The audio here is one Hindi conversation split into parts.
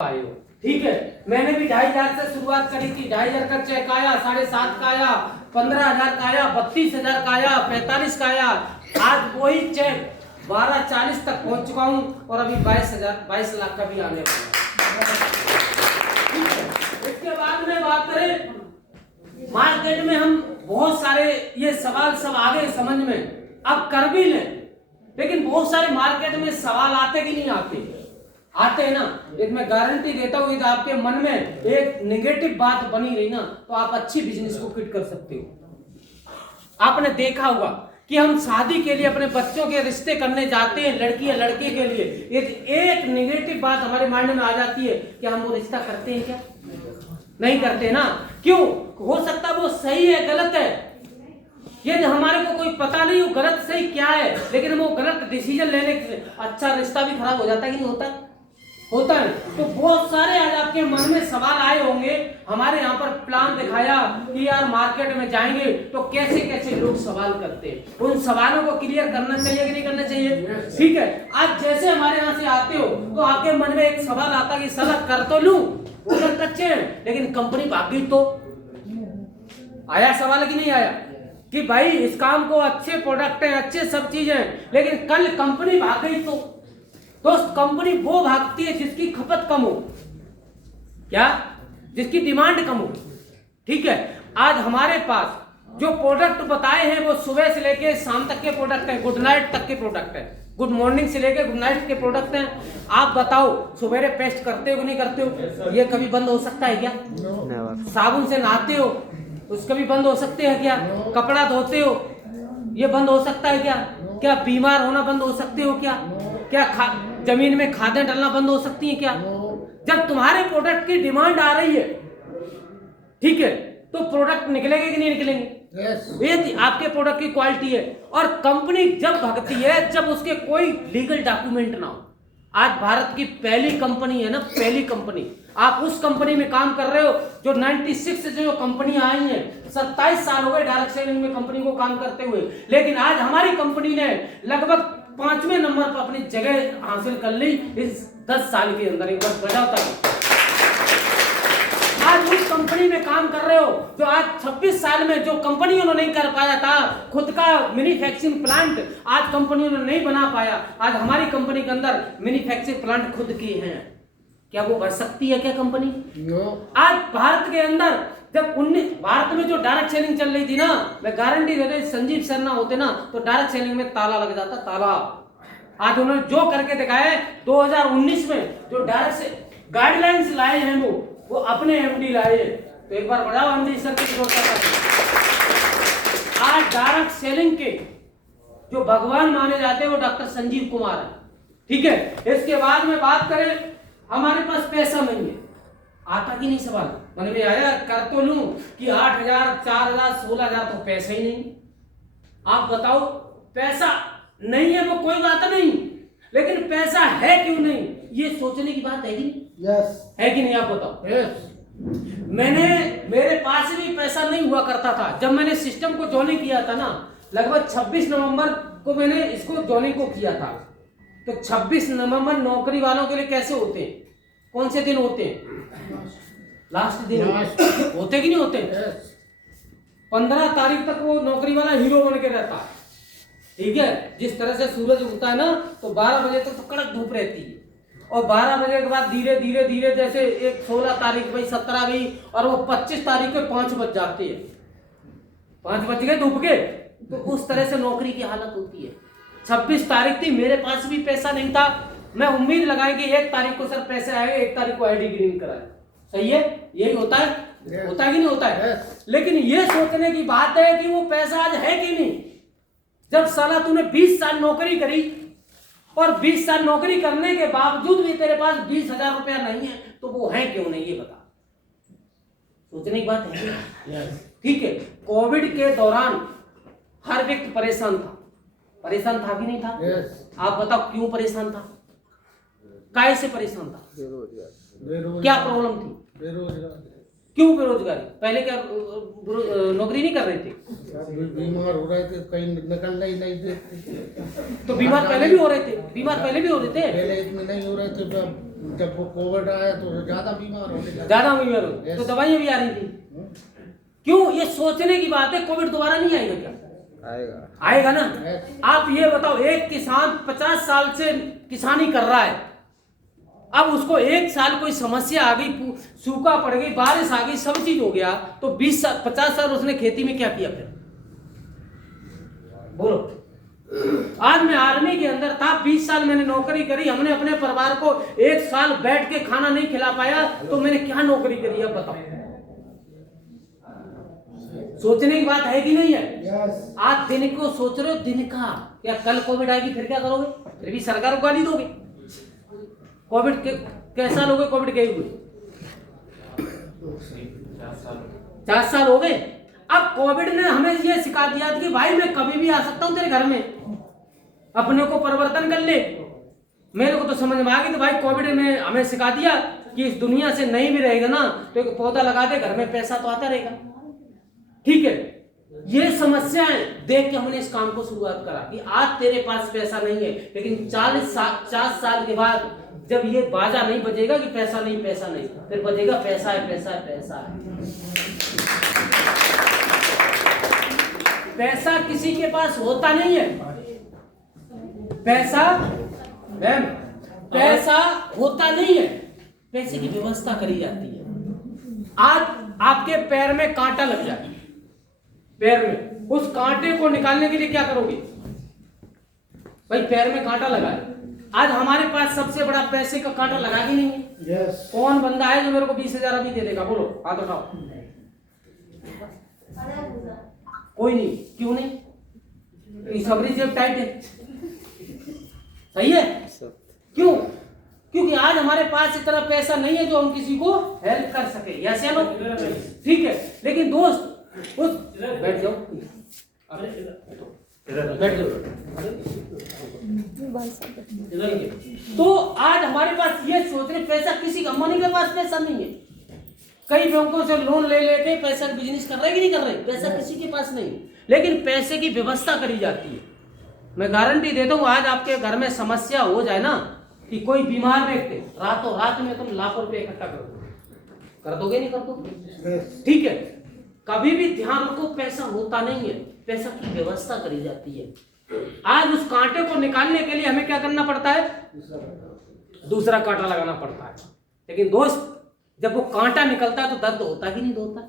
आए हो, ठीक है। मैंने भी 2500 से शुरुआत करी थी। 2500 का चेक आया, 7.5 का आया, 15,000 का आया, 32,000 का आया, 45 का आया। आज वही चेक 1240 तक पहुंच चुका हूं और अभी 22 लाख का भी आने वाला। इसके बाद में बात करें, मार्केट में हम बहुत सारे ये सवाल सब आ गए समझ में, अब कर भी लें, लेकिन बहुत सारे मार्केट में सवाल आते कि नहीं आते हैं ना। एक मैं गारंटी देता हूं, यदि आपके मन में एक नेगेटिव बात बनी रही ना, तो आप अच्छी बिजनेस को क्विट कर सकते हो। आपने देखा होगा कि हम शादी के लिए अपने बच्चों के रिश्ते करने जाते हैं, लड़की या लड़के के लिए, एक नेगेटिव बात हमारे माइंड में आ जाती है कि हम वो रिश्ता करते हैं क्या? नहीं करते ना। क्यों? हो सकता है वो सही है, गलत है, ये हमारे को कोई पता नहीं वो गलत सही क्या है, लेकिन हम वो गलत डिसीजन लेने से अच्छा रिश्ता भी खराब हो जाता है कि नहीं होता है। तो बहुत सारे आज आपके मन में सवाल आए होंगे। हमारे यहाँ पर प्लान दिखाया कि यार मार्केट में जाएंगे तो कैसे कैसे लोग सवाल करते हैं, उन सवालों को क्लियर करना चाहिए कि नहीं करना चाहिए? ठीक है। आज जैसे हमारे यहाँ से आते हो तो आपके मन में एक सवाल आता कि साला कर तो लूं, प्रोडक्ट अच्छे हैं लेकिन कंपनी भाग गई तो। आया सवाल कि नहीं आया कि भाई इस काम को अच्छे प्रोडक्ट हैं, अच्छे सब चीजें हैं, लेकिन कल कंपनी भाग गई तो? दोस्त, कंपनी वो भागती है जिसकी खपत कम हो, क्या? जिसकी डिमांड कम हो। ठीक है। आज हमारे पास जो प्रोडक्ट बताए हैं वो सुबह से लेके शाम तक के प्रोडक्ट हैं, गुड नाइट तक के प्रोडक्ट हैं, गुड मॉर्निंग से लेके गुड नाइट के प्रोडक्ट हैं। आप बताओ सवेरे पेस्ट करते हो कि नहीं करते हो? ये कभी बंद हो सकता है क्या? साबुन से नहाते हो, उसका भी बंद हो सकते हैं क्या? कपड़ा धोते हो, ये बंद हो सकता है क्या? क्या बीमार होना बंद हो सकते हो क्या? क्या जमीन में खादें डालना बंद हो सकती हैं क्या? जब तुम्हारे प्रोडक्ट की डिमांड आ रही है, ठीक है, तो प्रोडक्ट निकलेंगे कि नहीं निकलेंगे? ये आपके प्रोडक्ट की क्वालिटी है। और कंपनी जब भागती है जब उसके कोई लीगल डॉक्यूमेंट ना हो। आज भारत की पहली कंपनी है ना, पहली कंपनी, आप उस कंपनी में काम कर रहे हो जो 96 से जो कंपनी आई है, 27 साल हो गए डायरेक्ट सेलिंग में कंपनी को काम करते हुए, लेकिन आज हमारी कंपनी ने लगभग 5वें नंबर पर अपनी जगह हासिल कर ली इस 10 साल के अंदर। एक बार बजाओ तक। आज उस कंपनी में काम कर रहे हो जो आज 26 साल में जो कंपनियों ने नहीं कर पाया था, खुद का मैन्युफैक्चरिंग प्लांट आज कंपनियों ने नहीं बना पाया, आज हमारी कंपनी के अंदर मैन्युफैक्चरिंग प्लांट खुद की हैं। क्या वो बढ़ सकती है क्या कंपनी? आज भारत के अंदर जब भारत में जो डायरेक्ट सेलिंग चल रही थी ना, मैं गारंटी दे रही, संजीव सर ना होते ना तो डायरेक्ट सेलिंग में ताला लग जाता, ताला। आज उन्होंने जो करके दिखाया 2019 में जो डायरेक्ट से गाइडलाइंस लाए हैं वो अपने एमडी लाए हैं। तो एक बार बढ़ाओ एमडी सर की आज डायरेक्ट सेलिंग के जो भगवान माने जाते हैं वो डॉक्टर संजीव कुमार है। ठीक है। इसके बाद में बात करें, हमारे पास पैसा नहीं है, आता कि नहीं सवाल मन में आया? कर तो लूं कि 8,000, 4,000, 16,000 तो पैसा ही नहीं। आप बताओ, पैसा नहीं है वो कोई बात नहीं, लेकिन पैसा है क्यों नहीं, ये सोचने की बात है कि नहीं? है कि नहीं? आप बताओ। मेरे पास भी पैसा नहीं हुआ करता था जब मैंने सिस्टम को ज्वाइन किया था ना, लगभग 26 नवंबर को मैंने इसको ज्वाइन को किया था। तो 26 नवंबर नौकरी वालों के लिए कैसे होते हैं? कौन से दिन होते हैं? लास्ट दिन होते कि नहीं होते? 15 तारीख तक वो नौकरी वाला हीरो बन के रहता है। ठीक है। जिस तरह से सूरज उगता है ना, तो 12 बजे तक तो कड़क धूप रहती है, और 12 बजे के बाद धीरे धीरे धीरे जैसे एक 16 तारीख भाई 17 गई और वो 25 तारीख के 5 बज जाते हैं, 5 बज गए धूप के। तो उस तरह से नौकरी की हालत होती है। 26 तारीख थी, मेरे पास भी पैसा नहीं था। मैं उम्मीद लगाई कि 1 तारीख को सर पैसे आएंगे, 1 तारीख को आईडी ग्रीन कराए। सही है? यही होता है? होता है कि नहीं होता है? लेकिन ये सोचने की बात है कि वो पैसा आज है कि नहीं। जब साला तूने 20 साल नौकरी करी और 20 साल नौकरी करने के बावजूद भी तेरे पास 20,000 रुपया नहीं है, तो वो है क्यों नहीं, ये बता। सोचने की बात है। ठीक है। कोविड के दौरान हर व्यक्ति परेशान था कि नहीं था? आप बताओ क्यों परेशान था? काय से परेशान था? क्या प्रॉब्लम थी? क्यों बेरोजगारी? पहले क्या नौकरी नहीं कर रहे थे? बीमार हो रहे थे, कहीं निकलना ही नहीं थे। तो बीमार पहले भी हो रहे थे? बीमार पहले भी हो रहे थे? पहले इतने नहीं हो रहे थे, जब वो कोविड आया तो ज्यादा बीमार होने लगे। ज्यादा बीमार हो तो दवाइयां भी आ रही थी। क्यों? ये सोचने की बात है, कोविड दोबारा नहीं आएगा क्या? आएगा ना। आप ये बताओ, एक किसान 50 साल से किसानी कर रहा है, अब उसको एक साल कोई समस्या आ गई, सूखा पड़ गई, बारिश आ गई, सब चीज हो गया, तो 20 साल 50 साल उसने खेती में क्या किया? फिर बोलो। आज मैं आर्मी के अंदर था, 20 साल मैंने नौकरी करी, हमने अपने परिवार को एक साल बैठ के खाना नहीं खिला पाया, तो मैंने क्या नौकरी करी? अब बताओ। सोचने की बात है कि नहीं है? आज दिन को सोच रहे हो, दिन का क्या? कल कोविड आएगी फिर क्या करोगे? फिर भी सरकार को गाली दोगे। कोविड कैसा लोगे? कोविड गए हुए 4 साल हो गए। अब कोविड ने हमें ये सिखा दिया कि भाई मैं कभी भी आ सकता हूं तेरे घर में, अपने को परिवर्तन कर ले। मेरे को तो समझ में आ गई तो भाई कोविड ने हमें सिखा दिया कि इस दुनिया से नहीं भी रहेगा ना तो एक पौधा लगा दे, घर में पैसा तो आता रहेगा। ठीक है, ये समस्याएं देख के हमने इस काम को शुरुआत करा कि आज तेरे पास पैसा नहीं है, लेकिन 4 साल के बाद जब ये बाजा नहीं बजेगा कि पैसा नहीं पैसा नहीं, फिर बजेगा पैसा है पैसा है पैसा है। पैसा किसी के पास होता नहीं है। पैसा मैम, पैसा होता नहीं है, पैसे की व्यवस्था करी जाती है। आज आपके पैर में कांटा लग जाए, पैर में, उस कांटे को निकालने के लिए क्या करोगे? भाई पैर में कांटा लगा है। आज हमारे पास सबसे बड़ा पैसे का कांटा लगा ही नहीं है। कौन बंदा है जो मेरे को 20,000 अभी दे देगा? बोलो, हाथ उठाओ। कोई नहीं। क्यों नहीं? सबरी जेब टाइट है। सही है? क्यों? क्योंकि आज हमारे पास इतना पैसा नहीं है जो हम किसी को हेल्प कर सके। यस या नो? ठीक है, लेकिन दोस्त उस बैठ जाओ, बैठ जाओ। तो आज हमारे पास ये सोच रहे पैसा किसी का, अंबानी के पास पैसा नहीं है, कई बैंकों से लोन ले लेके पैसा का बिजनेस कर रहे कि नहीं कर रहे? पैसा किसी के पास नहीं, लेकिन पैसे की व्यवस्था करी जाती है। मैं गारंटी देता हूं, आज आपके घर में समस्या हो जाए ना कि कोई बीमार व्यक्ति, रातों रात में तुम लाखों रुपए इकट्ठा कर दोगे नहीं कर दोगे? ठीक है, कभी भी ध्यान रखो, पैसा होता नहीं है, पैसा की व्यवस्था करी जाती है। आज उस कांटे को निकालने के लिए हमें क्या करना पड़ता है? दूसरा कांटा लगाना पड़ता है। लेकिन दोस्त, जब वो कांटा निकलता है तो दर्द होता कि नहीं होता?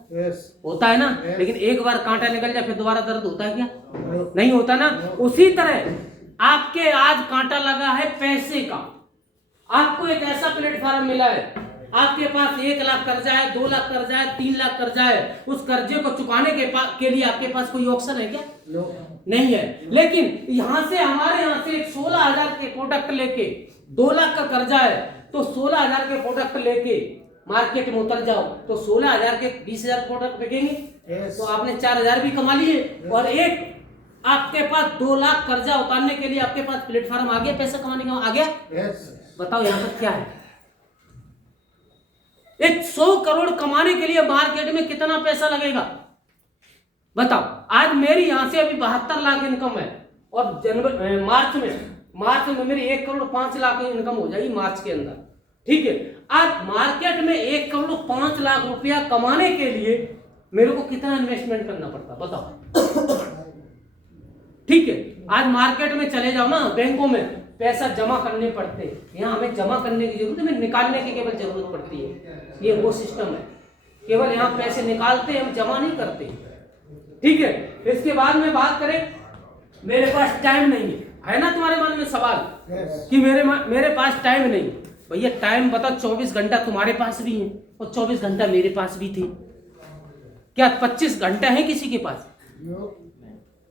होता है ना। लेकिन एक बार कांटा निकल जाए फिर दोबारा दर्द होता है क्या? नहीं होता ना। उसी तरह आपके आज कांटा लगा है पैसे का। आपको एक ऐसा प्लेटफॉर्म मिला है, आपके पास 1 लाख कर्जा है, 2 लाख कर्जा है, 3 लाख कर्जा है, उस कर्जे को चुकाने के लिए आपके पास कोई ऑप्शन है क्या? नहीं है। लेकिन यहां से, हमारे यहां से एक 16,000 के प्रोडक्ट लेके 2 लाख का कर्जा है, तो 16,000 के प्रोडक्ट लेके मार्केट में उतर जाओ तो 16,000 के 20,000 प्रोडक्ट बिकेंगे। तो आपने 4,000 भी कमा लिए, और एक आपके पास 2 लाख कर्जा उतारने के लिए आपके पास प्लेटफॉर्म आ गया, पैसा कमाने का आ गया। बताओ यहाँ पर क्या है? एक 100 करोड़ कमाने के लिए मार्केट में कितना पैसा लगेगा? बताओ। आज मेरी यहां से अभी 72 लाख इनकम है, और मार्च में मेरी 1 करोड़ 5 लाख इनकम हो जाएगी मार्च के अंदर। ठीक है, आज मार्केट में 1 करोड़ 5 लाख रुपया कमाने के लिए मेरे को कितना इन्वेस्टमेंट करना पड़ता? बताओ। ठीक है, आज मार्केट में चले जाओ ना, बैंकों में पैसा जमा करने पड़ते हैं। यहाँ हमें जमा करने की जरूरत है, हमें निकालने की केवल जरूरत पड़ती है। ये वो सिस्टम है, केवल यहाँ पैसे निकालते हैं, हम जमा नहीं करते। ठीक है, इसके बाद में बात करें, मेरे पास टाइम नहीं है ना? तुम्हारे मन में सवाल कि मेरे पास टाइम नहीं। भैया टाइम बता, 24 घंटा तुम्हारे पास भी है और 24 घंटा मेरे पास भी थे। क्या 25 घंटा है किसी के पास?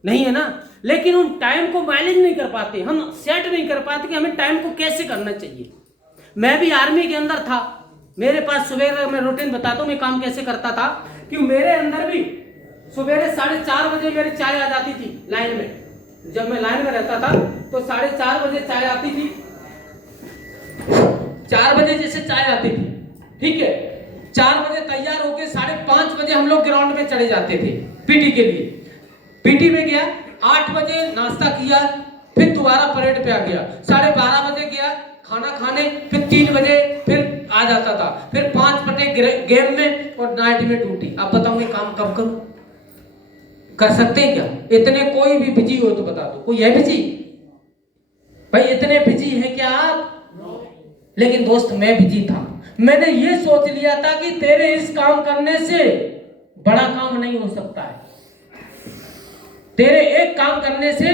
नहीं है ना। लेकिन उन टाइम को मैनेज नहीं कर पाते, हम सेट नहीं कर पाते कि हमें टाइम को कैसे करना चाहिए। मैं भी आर्मी के अंदर था, मेरे पास सुबह, मैं रूटीन बताता हूँ मैं काम कैसे करता था, कि मेरे अंदर भी सुबह 4:30 बजे मेरी चाय आ जाती थी लाइन में। जब मैं लाइन में रहता था तो 4:30 बजे चाय आती थी, 4 बजे जैसे चाय आती थी। ठीक है, 4 बजे तैयार होके 5:30 बजे हम लोग ग्राउंड में चले जाते थे पीटी के लिए। पीटी में गया, 8 बजे नाश्ता किया, फिर दोबारा परेड पे आ गया, 12:30 बजे गया, खाना खाने, फिर 3 बजे फिर आ जाता था, फिर 5 बजे गेम में और नाइट में ड्यूटी। आप बताओ ये काम कब करूं? कर सकते हैं क्या? इतने कोई भी बिजी हो तो बता दो, कोई है बिजी? भाई इतने बिजी हैं क्या आप? लेकिन दोस्त मैं बिजी था। मैंने ये सोच लिया था कि तेरे इस काम करने से बड़ा काम नहीं हो सकता है, तेरे एक काम करने से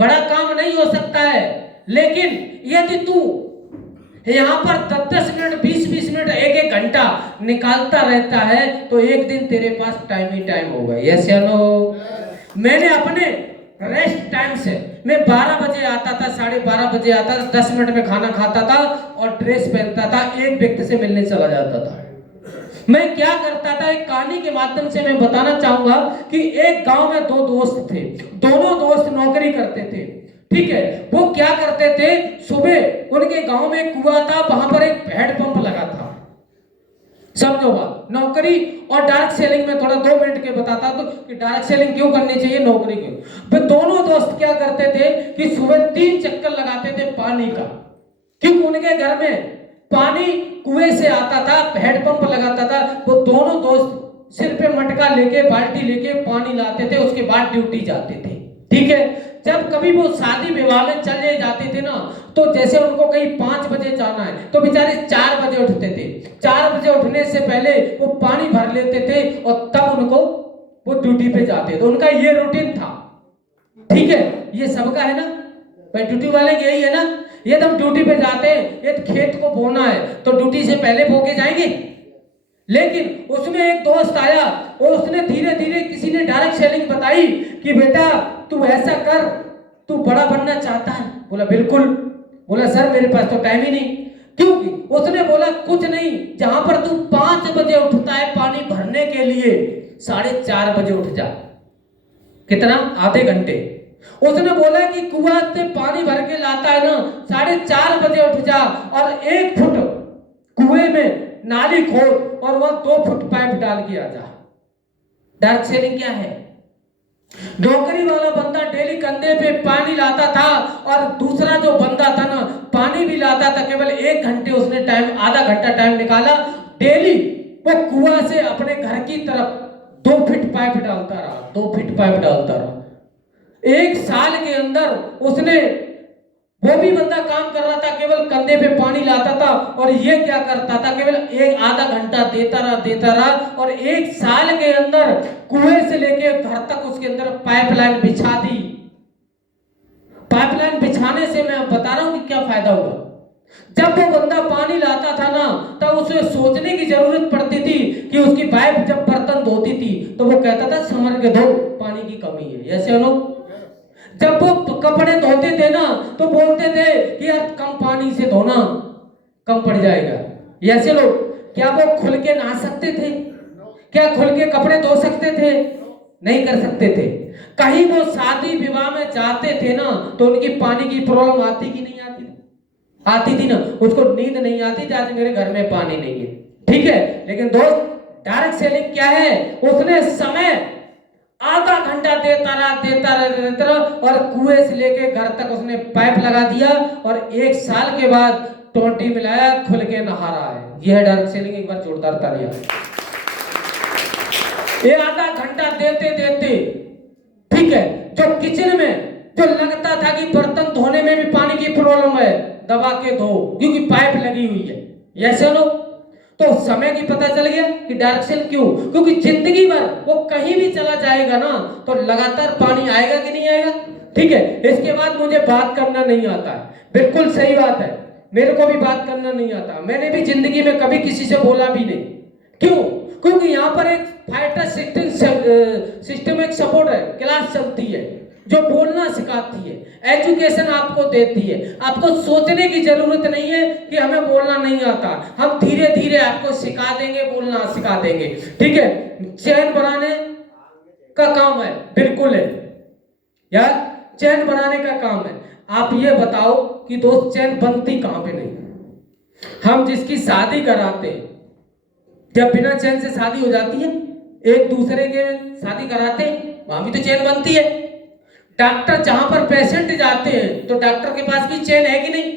बड़ा काम नहीं हो सकता है। लेकिन यदि तू यहाँ पर 10-10 मिनट 20-20 मिनट 1-1 घंटा निकालता रहता है तो एक दिन तेरे पास टाइम ही टाइम होगा। यस या नो? मैंने अपने रेस्ट टाइम से, मैं 12 बजे आता था, 12:30 बजे आता था, 10 मिनट में खाना खाता था और ड्रेस पहनता था, एक व्यक्ति से मिलने चला जाता था। मैं क्या करता था, एक कहानी के माध्यम से मैं बताना चाहूंगा कि एक गांव में 2 दोस्त थे। दोनों दोस्त नौकरी करते थे, ठीक है। वो क्या करते थे, सुबह उनके गांव में एक कुआं था, वहां पर एक हैंडपंप लगा था। समझो बात, नौकरी और डायरेक्ट सेलिंग में थोड़ा 2 मिनट के बताता तो कि डायरेक्ट सेलिंग क्यों करनी चाहिए, नौकरी क्यों। वे दोनों दोस्त क्या करते थे कि सुबह 3 चक्कर लगाते थे पानी का, क्योंकि उनके घर में पानी कुएं से आता था, हैंडपंप लगाता था। वो दोनों दोस्त सिर पे मटका लेके, बाल्टी लेके पानी लाते थे, उसके बाद ड्यूटी जाते थे, ठीक है। जब कभी वो शादी विवाह में चले जाते थे ना, तो जैसे उनको कहीं 5 बजे जाना है तो बेचारे 4 बजे उठते थे। 4 बजे उठने से पहले वो पानी भर लेते थे और तब उनको वो ड्यूटी पे जाते थे। उनका ये रूटीन था, ठीक है। ये सबका है ना भाई, ड्यूटी वाले यही है ना। ये हम ड्यूटी पे जाते हैं, ये खेत को बोना है तो ड्यूटी से पहले बो के जाएंगे। लेकिन उसमें एक दोस्त आया और उसने धीरे धीरे, किसी ने डायरेक्ट सेलिंग बताई कि बेटा तू ऐसा कर, तू बड़ा बनना चाहता है। बोला बिल्कुल। बोला सर मेरे पास तो टाइम ही नहीं। क्योंकि उसने बोला कुछ नहीं, जहां पर तू 5 बजे उठता है पानी भरने के लिए, 4:30 बजे उठ जा। कितना? आधे घंटे। उसने बोला कि कुआं से पानी भर के लाता है ना, 4:30 बजे उठ जा और 1 फुट कुएं में नाली खोद और वह 2 फुट पाइप डाल के आ जा। डायरेक्ट सेलिंग क्या है? नौकरी वाला बंदा डेली कंधे पे पानी लाता था और दूसरा जो बंदा था ना, पानी भी लाता था। केवल 1 घंटे उसने टाइम, आधा घंटा टाइम निकाला डेली, वो कुआं से अपने घर की तरफ 2 फीट पाइप डालता रहा, 2 फीट पाइप डालता रहा। 1 साल के अंदर उसने, वो भी बंदा काम कर रहा था, केवल कंधे पे पानी लाता था और ये क्या करता था, केवल आधा घंटा देता रहा और 1 साल के अंदर कुएं से लेके घर तक उसके अंदर पाइपलाइन बिछा दी। पाइपलाइन बिछाने से मैं बता रहा हूं कि क्या फायदा हुआ। जब वो बंदा पानी लाता था ना, तब उसे सोचने की जरूरत पड़ती थी कि उसकी वाइफ जब बर्तन धोती थी तो वो कहता था समर के धो, पानी की कमी है। ऐसे लोग जब वो कपड़े धोते थे ना तो बोलते थे कि यार कम पानी से धोना, कम पड़ जाएगा। ऐसे लोग, क्या वो खुल के नहा सकते थे? क्या खुल के कपड़े धो सकते थे? नहीं कर सकते थे। कहीं वो शादी विवाह में जाते थे ना तो उनकी पानी की प्रॉब्लम आती कि नहीं आती? आती थी ना। उसको नींद नहीं आती थी आज मेरे घर में पानी नहीं है, ठीक है। लेकिन दोस्त, डायरेक्ट सेलिंग क्या है? उसने समय आधा घंटा देता रहा और कुएं से लेके घर तक उसने पाइप लगा दिया और 1 साल के बाद टोंटी मिलाया, खुल के नहा रहा है। यह है डायरेक्ट सेलिंग। एक बार जोरदार तालियां। ये आधा घंटा देते, ठीक है। जो किचन में जो लगता था कि बर्तन धोने में भी पानी की प्रॉब्लम है, दबा के धो क्योंकि पाइप लगी हुई है। ऐसे लोग तो समय की पता चल गया कि डायरेक्शन क्यों, क्योंकि जिंदगी भर वो कहीं भी चला जाएगा ना तो लगातार पानी आएगा कि नहीं आएगा, ठीक है। इसके बाद मुझे बात करना नहीं आता है, बिल्कुल सही बात है, मेरे को भी बात करना नहीं आता। मैंने भी जिंदगी में कभी किसी से बोला भी नहीं। क्यों? क्योंकि यहाँ पर एक फाइटर सिस्टम एक सपोर्ट है, क्लास चलती है जो बोलना सिखाती है, एजुकेशन आपको देती है। आपको सोचने की जरूरत नहीं है कि हमें बोलना नहीं आता, हम धीरे धीरे आपको सिखा देंगे, बोलना सिखा देंगे, ठीक है। चैन बनाने का काम है, बिल्कुल है यार, चैन बनाने का काम है। आप ये बताओ कि दोस्त चैन बनती कहां पे नहीं? हम जिसकी शादी कराते हैं, जब बिना चैन से शादी हो जाती है, एक दूसरे के शादी कराते हैं, वहां भी तो चैन बनती है। डॉक्टर जहां पर पेशेंट जाते हैं तो डॉक्टर के पास भी चैन है कि नहीं?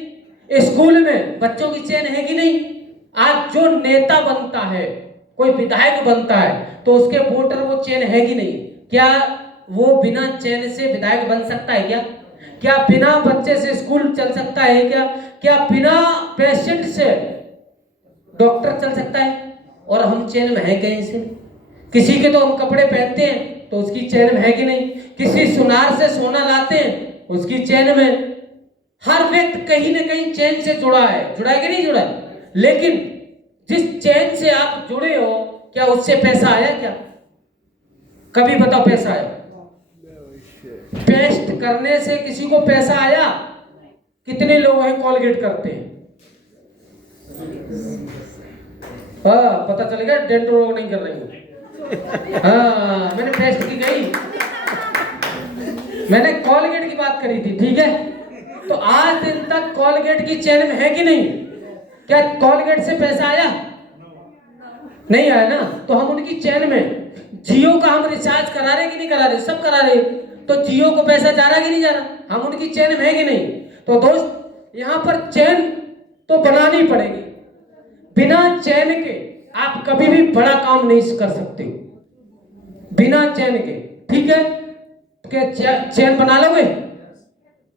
स्कूल में बच्चों की चेन है कि नहीं? आज जो नेता बनता है, कोई विधायक बनता है, तो उसके वोटर वो चेन है कि नहीं? क्या वो बिना चेन से विधायक बन सकता है क्या? क्या बिना बच्चे से स्कूल चल सकता है क्या? क्या बिना पेशेंट से डॉक्टर चल सकता है? और हम चैन में है कहीं से? किसी के तो हम कपड़े पहनते हैं तो उसकी चैन में है कि नहीं? किसी सुनार से सोना लाते हैं उसकी चैन में। हर व्यक्ति कहीं ना कहीं चैन से जुड़ा है कि नहीं जुड़ा है? लेकिन जिस चैन से आप जुड़े हो, क्या उससे पैसा आया क्या? कभी बताओ पैसा आया? पेस्ट करने से किसी को पैसा आया? कितने लोग हैं कॉलगेट करते हैं? हाँ, पता चल गया डेंटल रोग नहीं कर रहे हो। हाँ, मैंने पेस्ट की गई, मैंने कॉलगेट की बात करी थी, ठीक है? तो आज दिन तक कॉलगेट की चैन में है कि नहीं? क्या कॉलगेट से पैसा आया? नहीं आया ना? तो हम उनकी चैन में। जियो का हम रिचार्ज करा रहे कि नहीं करा रहे? सब करा रहे। तो जियो को पैसा जा रहा कि नहीं जा रहा? हम उनकी चैन में है कि नहीं? तो दोस्त, यहां पर चैन तो बनानी पड़ेगी। बिना चैन के आप कभी भी बड़ा काम नहीं कर सकते, बिना चैन के, ठीक है? क्या चैन बना लोगे?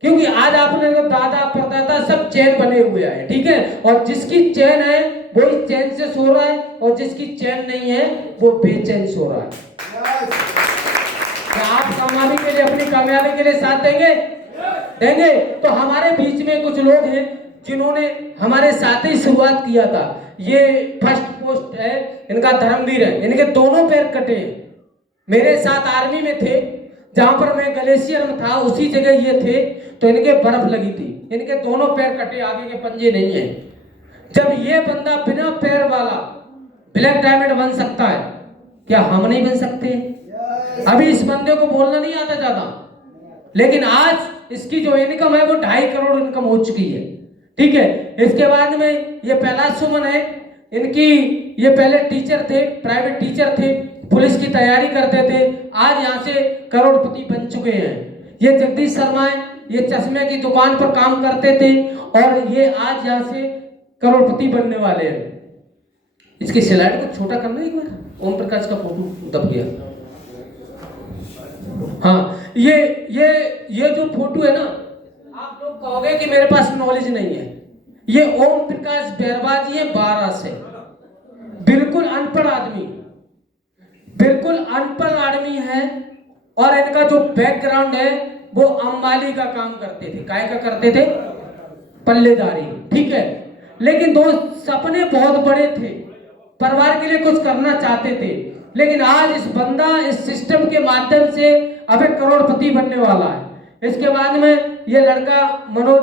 क्योंकि आज आपने दादा परदादा सब चैन बने हुए हैं, ठीक है? और जिसकी चैन है वो इस चैन से सो रहा है, और जिसकी चैन नहीं है वो बेचैन सो रहा है। क्या आप कामयाबी के लिए, अपनी कामयाबी के लिए साथ देंगे? देंगे? तो हमारे बीच में कुछ लोग हैं जिन्होंने हमारे साथ ही शुरुआत किया था। ये फर्स्ट पोस्ट है, इनका धर्मवीर है, इनके दोनों पैर कटे हैं। मेरे साथ आर्मी में थे, जहां पर मैं ग्लेशियर में था उसी जगह ये थे, तो इनके बर्फ लगी थी, इनके दोनों पैर कटे, आगे के पंजे नहीं है। जब ये बंदा बिना पैर वाला ब्लैक डायमंड बन सकता है, क्या हम नहीं बन सकते? अभी इस बंदे को बोलना नहीं आता ज्यादा, लेकिन आज इसकी जो इनकम है वो 2.5 करोड़ इनकम हो चुकी है, ठीक है? इसके बाद में ये कैलाश सुमन है, इनकी ये पहले टीचर थे, प्राइवेट टीचर थे, पुलिस की तैयारी करते थे, आज यहाँ से करोड़पति बन चुके हैं। ये जगदीश शर्मा है, ये चश्मे की दुकान पर काम करते थे और ये आज यहाँ से करोड़पति बनने वाले हैं। इसकी स्लाइड को छोटा करना एक बार, ओम प्रकाश का फोटो दब गया। हाँ, ये जो फोटो है ना, आप लोग कहोगे कि मेरे पास नॉलेज नहीं है। ये ओम प्रकाश बैरवा जी है, 12 से, बिल्कुल अनपढ़ आदमी, बिल्कुल अनपढ़ आदमी है। और इनका जो बैकग्राउंड है वो अंबाली का काम करते थे। काय का करते थे? पल्लेदारी, ठीक है? लेकिन दोस्त, सपने बहुत बड़े थे, परिवार के लिए कुछ करना चाहते थे, लेकिन आज इस बंदा इस सिस्टम के माध्यम से अभी करोड़पति बनने वाला है। इसके बाद में ये लड़का मनोज,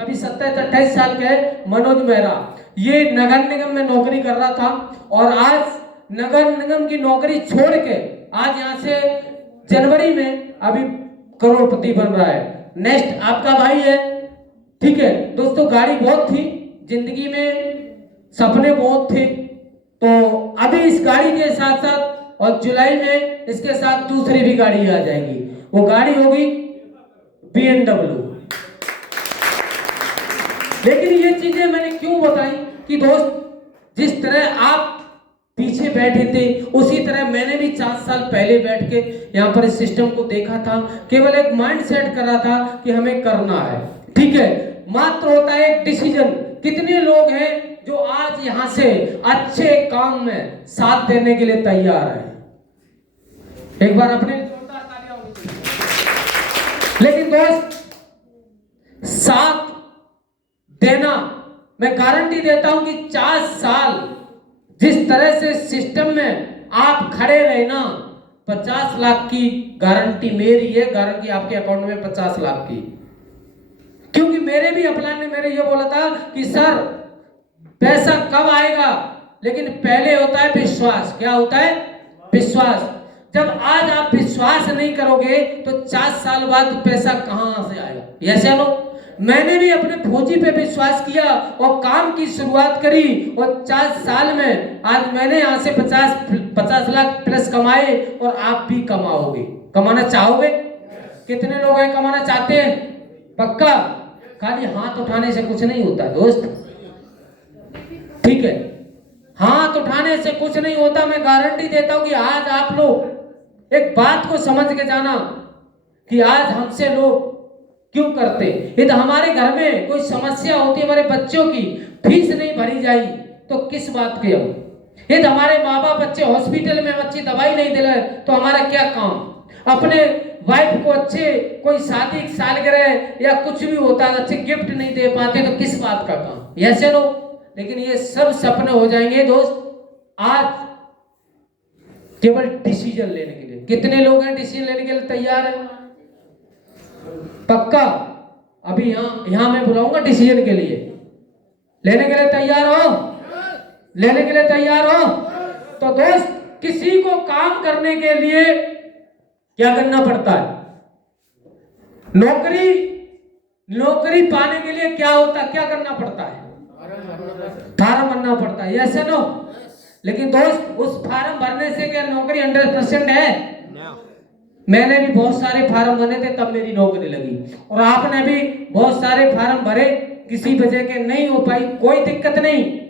अभी 27-28 साल का है, मनोज मेहरा, ये नगर निगम में नौकरी कर रहा था और आज नगर निगम की नौकरी छोड़ के आज यहाँ से जनवरी में अभी करोड़पति बन रहा है। नेक्स्ट आपका भाई है, ठीक है दोस्तों? गाड़ी बहुत थी जिंदगी में, सपने बहुत थे, तो अभी इस गाड़ी के साथ साथ और जुलाई में इसके साथ दूसरी भी गाड़ी आ जाएगी, वो गाड़ी होगी BMW। लेकिन ये चीजें मैंने क्यों बताई कि दोस्त, जिस तरह आप पीछे बैठे थे उसी तरह मैंने भी 4 साल पहले बैठ के यहाँ पर इस सिस्टम को देखा था, केवल एक माइंड सेट करा था कि हमें करना है, ठीक है? मात्र होता है एक डिसीजन। कितने लोग हैं जो आज यहाँ से अच्छे काम में साथ देने के लिए तैयार हैं? एक बार अपने जोरदार तालियां होनी चाहिए। लेकिन दोस्त, साथ देना, मैं गारंटी देता हूं कि 4 साल जिस तरह से सिस्टम में आप खड़े रहे ना, 50 लाख की गारंटी मेरी है, गारंटी आपके अकाउंट में 50 लाख की। क्योंकि मेरे भी अपलाइन ने मेरे ये बोला था कि सर पैसा कब आएगा, लेकिन पहले होता है विश्वास। क्या होता है? विश्वास। जब आज आप विश्वास नहीं करोगे तो 4 साल बाद पैसा कहां से आएगा? ऐसा लो, मैंने भी अपने फौजी पे विश्वास किया और काम की शुरुआत करी और 4 साल में आज मैंने यहाँ से 50 लाख प्लस कमाए और आप भी कमाओगे। कमाना चाहोगे? कितने लोग हैं कमाना चाहते हैं? पक्का? खाली हाथ उठाने से कुछ नहीं होता दोस्त, ठीक है? हाथ उठाने से कुछ नहीं होता। मैं गारंटी देता हूं कि आज आप लोग एक बात को समझ के जाना कि आज हमसे लोग क्यों करते। यदि हमारे घर में कोई समस्या होती है, हमारे बच्चों की फीस नहीं भरी जाए तो किस बात के हम, यदि हमारे माँ बाप अच्छे हॉस्पिटल में अच्छी दवाई नहीं दिला तो हमारा क्या काम, अपने वाइफ को अच्छे कोई शादी सालगिरह या कुछ भी होता है अच्छे गिफ्ट नहीं दे पाते तो किस बात का काम, ऐसे लोग। लेकिन ये सब सपने हो जाएंगे दोस्त आज केवल डिसीजन लेने के लिए। कितने लोग हैं डिसीजन लेने के लिए तैयार है? पक्का? अभी यहां मैं बुलाऊंगा डिसीजन के लिए, लेने के लिए तैयार हो? लेने के लिए तैयार हो? तो दोस्त किसी को काम करने के लिए क्या करना पड़ता है? नौकरी पाने के लिए क्या होता है, क्या करना पड़ता है? फार्म भरना पड़ता है, यस नो? लेकिन दोस्त उस फार्म भरने से क्या नौकरी 100% है? मैंने भी बहुत सारे फार्म भरे थे तब मेरी नौकरी लगी, और आपने भी बहुत सारे फार्म भरे, किसी वजह के नहीं हो पाई, कोई दिक्कत नहीं।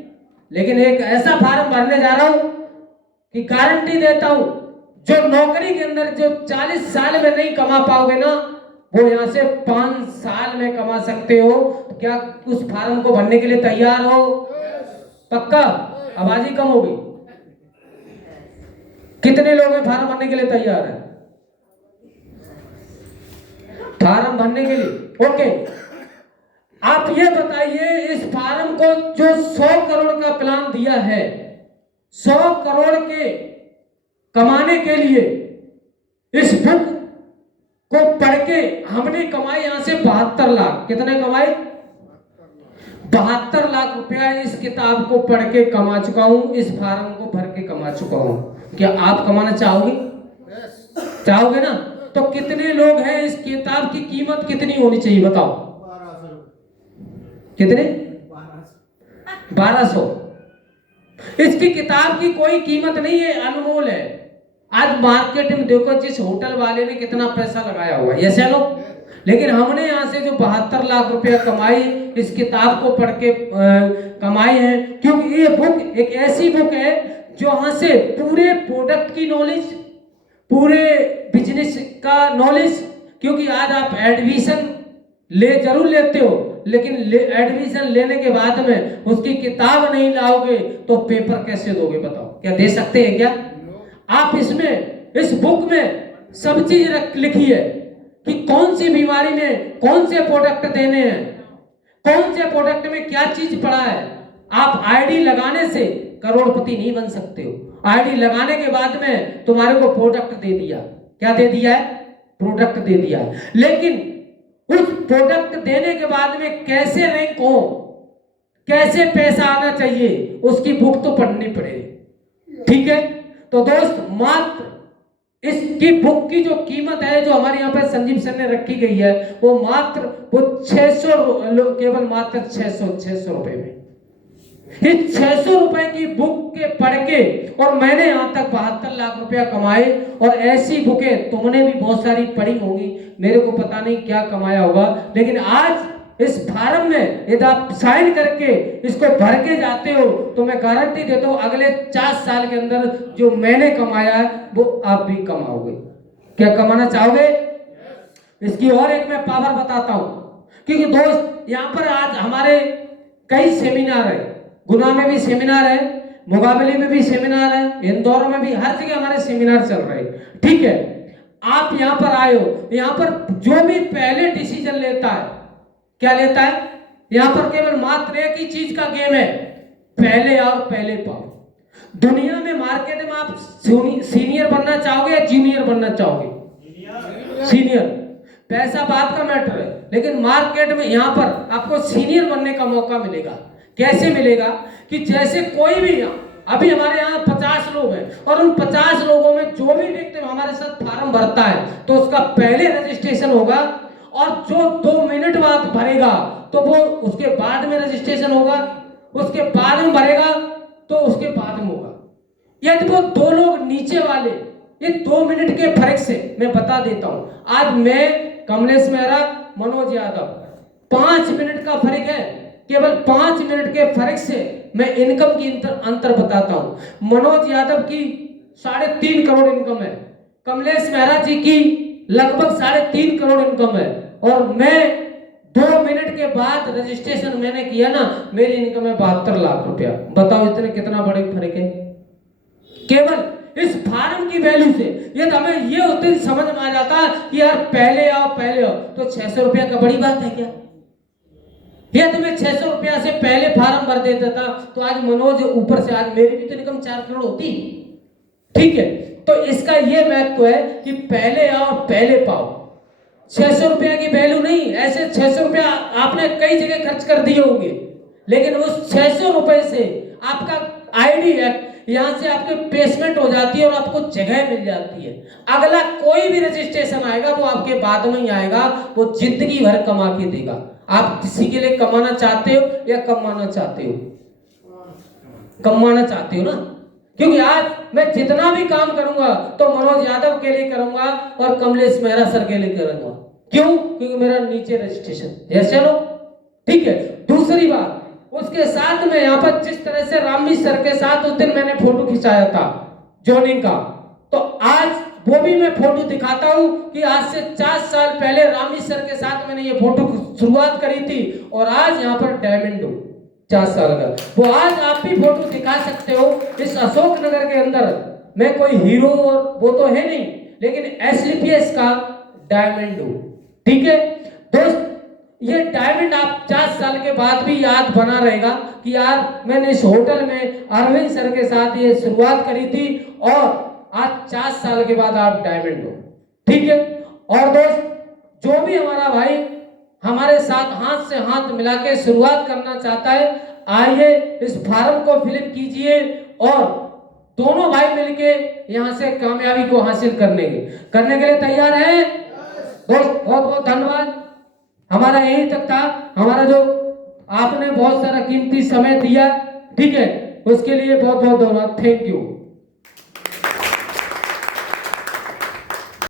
लेकिन एक ऐसा फार्म भरने जा रहा हूं कि गारंटी देता हूं जो नौकरी के अंदर जो 40 साल में नहीं कमा पाओगे ना, वो यहां से 5 साल में कमा सकते हो। क्या उस फार्म को भरने के लिए तैयार हो? पक्का? आवाज ही कम हो गई। कितने लोग हैं फार्म भरने के लिए तैयार है? फार्म भरने के लिए ओके। आप ये बताइए इस फार्म को जो 100 करोड़ का प्लान दिया है, 100 करोड़ के कमाने के लिए इस बुक को पढ़ के हमने कमाए यहां से 72 लाख। कितने कमाए? 72 लाख रुपया इस किताब को पढ़ के कमा चुका हूं, इस फार्म को भर के कमा चुका हूं। क्या आप कमाना चाहोगे? चाहोगे ना? तो कितने लोग हैं? इस किताब की कीमत कितनी होनी चाहिए बताओ? 1200। कितने? 1200। इसकी किताब की कोई कीमत नहीं है, अनमोल है। आज मार्केट में देखो जिस होटल वाले ने कितना पैसा लगाया हुआ है, ऐसे लो। लेकिन हमने यहाँ से जो 72 लाख रुपया कमाई इस किताब को पढ़ के कमाई है, क्योंकि ये बुक एक ऐसी बुक है जो यहाँ से पूरे प्रोडक्ट की नॉलेज, पूरे बिजनेस का नॉलेज, क्योंकि आज आप एडमिशन जरूर लेते हो, लेकिन एडमिशन लेने के बाद में उसकी किताब नहीं लाओगे तो पेपर कैसे दोगे बताओ? क्या दे सकते हैं क्या आप? इसमें इस बुक में सब चीज लिखी है कि कौन सी बीमारी में कौन से प्रोडक्ट देने हैं, कौन से प्रोडक्ट में क्या चीज पड़ा है। आप आईडी लगाने से करोड़पति नहीं बन सकते हो। आईडी लगाने के बाद में तुम्हारे को प्रोडक्ट दे दिया, क्या दे दिया है? प्रोडक्ट दे दिया है। लेकिन उस प्रोडक्ट देने के बाद में कैसे रैंक हो, कैसे पैसा आना चाहिए, उसकी बुक तो पढ़नी पड़ेगी, ठीक है? तो दोस्त मात्र इसकी बुक की जो कीमत है जो हमारे यहाँ पे संजीव सर ने रखी गई है वो मात्र वो 600, केवल मात्र 600 रुपए में। इस 600 रुपए की बुक के पढ़ के और मैंने यहाँ तक 72 लाख रुपया कमाए, और ऐसी बुकें तुमने भी बहुत सारी पढ़ी होंगी, मेरे को पता नहीं क्या कमाया होगा। लेकिन आज इस फार्म में यदि आप साइन करके इसको भर के जाते हो तो मैं गारंटी देता हूं अगले 4 साल के अंदर जो मैंने कमाया है वो आप भी कमाओगे। क्या कमाना चाहोगे? इसकी और एक मैं पावर बताता हूं, क्योंकि दोस्त यहाँ पर आज हमारे कई सेमिनार है, गुना में भी सेमिनार है, मुकाबले में भी सेमिनार है, इंदौर में भी, हर जगह हमारे सेमिनार चल रहे हैं, ठीक है? आप यहाँ पर आए हो, यहाँ पर जो भी पहले डिसीजन लेता है क्या लेता है? यहाँ पर केवल मात्र एक ही चीज का गेम है, पहले आओ पहले पाओ। दुनिया में मार्केट में आप सीनियर बनना चाहोगे या जूनियर बनना चाहोगे? सीनियर। पैसा बात का मैटर है, लेकिन मार्केट में यहाँ पर आपको सीनियर बनने का मौका मिलेगा। कैसे मिलेगा? कि जैसे कोई भी अभी हमारे यहाँ 50 लोग हैं और उन 50 लोगों में जो भी व्यक्ति हमारे साथ फार्म भरता है तो उसका पहले रजिस्ट्रेशन होगा, और जो 2 मिनट बाद भरेगा तो वो उसके बाद में रजिस्ट्रेशन होगा, उसके बाद में भरेगा तो उसके बाद में होगा। यदि वो 2 लोग नीचे वाले, ये 2 मिनट के फर्क से मैं बता देता हूं, आज मैं कमलेश मेहरा, मनोज यादव 5 मिनट का फर्क है, केवल 5 मिनट के फर्क से मैं इनकम की अंतर बताता हूं। मनोज यादव की 3.5 करोड़ इनकम है, कमलेश मेहरा जी की लगभग 3.5 करोड़ इनकम है, और मैं 2 मिनट के बाद रजिस्ट्रेशन मैंने किया ना, मेरी इनकम है 72 लाख रुपया। बताओ इतने कितना बड़े फर्क है केवल इस फार्म की वैल्यू से। ये तो हमें ये उस दिन समझ में आ जाता कि यार पहले आओ तो 600 रुपया का बड़ी बात है क्या? या तो मैं 600 रुपया से पहले फार्म भर देता था तो आज मनोज ऊपर से आज मेरी भी तो इनकम 4 करोड़ होती। ठीक है, तो इसका ये महत्व है कि पहले आओ पहले पाओ। 600 रुपया की वैल्यू नहीं, ऐसे 600 रुपया आपने कई जगह खर्च कर दिए होंगे, लेकिन उस 600 रुपए से आपका आईडी एक्ट यहाँ से आपके प्लेसमेंट हो जाती है और आपको जगह मिल जाती है। अगला कोई भी रजिस्ट्रेशन आएगा वो आपके बाद में ही आएगा, वो जिंदगी भर कमा के देगा। आप किसी के लिए कमाना चाहते हो या कमाना चाहते हो? कमाना चाहते हो ना, क्योंकि आज मैं जितना भी काम करूंगा तो मनोज यादव के लिए करूंगा और कमलेश मेहरा सर के लिए करूंगा। क्यों? क्योंकि मेरा नीचे रजिस्ट्रेशन है। चलो ठीक है। दूसरी बात, उसके साथ में यहाँ पर जिस तरह से रामी सर के साथ उस दिन मैंने फोटो खिंचाया था जॉइनिंग का, तो आज वो भी मैं फोटो दिखाता हूँ कि आज से 4 साल पहले रामी सर के साथ मैंने ये फोटो शुरुआत करी थी और आज यहाँ पर डायमंड हो 4 साल का। वो आज आप भी फोटो दिखा सकते हो। इस अशोक नगर के अंदर मैं कोई हीरो और वो तो है नहीं, लेकिन एसलीपीएस का डायमंड हो। ठीक है दोस्त, ये डायमंड आप 4 साल के बाद भी याद बना रहेगा कि यार मैंने इस होटल में अरविंद सर के साथ ये शुरुआत करी थी और आज 4 साल के बाद आप डायमंड हो। ठीक है। और दोस्त, जो भी हमारा भाई हमारे साथ हाथ से हाथ मिला के शुरुआत करना चाहता है, आइए इस फार्म को फिलअप कीजिए और दोनों भाई मिलके यहाँ से कामयाबी को हासिल करने के लिए तैयार है दोस्त। बहुत बहुत धन्यवाद। हमारा यही तक था, हमारा जो आपने बहुत सारा कीमती समय दिया, ठीक है, उसके लिए बहुत बहुत धन्यवाद। Thank you.